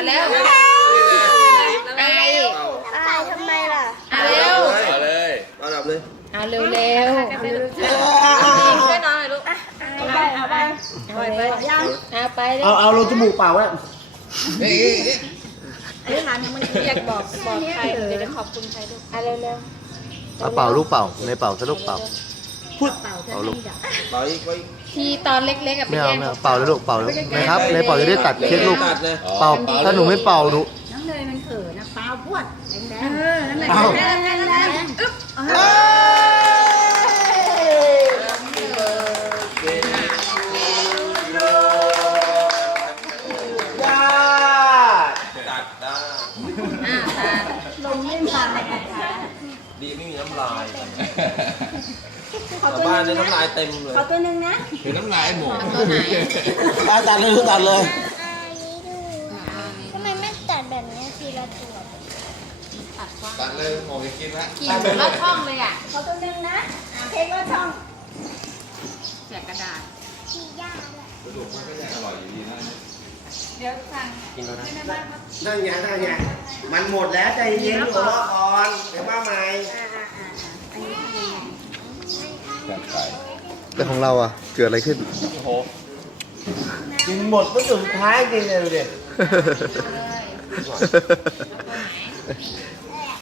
าเร็วเรทำไมล่ะเร็วมาเลยมาดับเลยเอาเร็วเร็วช่หน่อยลูกไปไปไปไปไปเอาเอาลงจมูกเปล่าแม่เร้านีังมันอยากบอกบอกใครเดี๋ยวจะขอบคุณใครด้วยอาไรเร็วเอาเปล่าลูกเปล่าในเปล่าซะลูกเปล่าพูดเป่าลูกที่ตอนเล็กๆกับไม่เอาไม่เอาเป่าเลยลูกเป่าเลยนะครับในเป่าจะได้ตัดเค็กลูกเป่า ถ้าหนูไม่เป่าลูกน้ำเลยมันเขินนะ เป่าพวดแดงๆนั่นแหละลงไม่มีน้ำลายดีไม่มีน้ำลายบ้านเน้น้ำลายเต็มเลยขอตัวนึงนะคือน้ำลายหมูตัวไหนตัดเลย ตัดเลยทำไมไม่ตัดแบบนี้ทีละตัว ตัดเลยหมอูกินละกินแล้วท่องเลยอ่ะขอตัวนึงนะเทกว่าช่องแจกกระดาษที่ยากเลยกระดูกมันก็ยังอร่อยอยู่ดีนะกินดูนะนั่งอย่างนั่งอย่างมันหมดแล้วใจเย็นหัวอ่อนเดี๋ยวมาใหม่แต่ของเราอ่ะเกิดอะไรขึ้นโอ้โหกินหมดก็สุดท้ายกินเลยเด็ก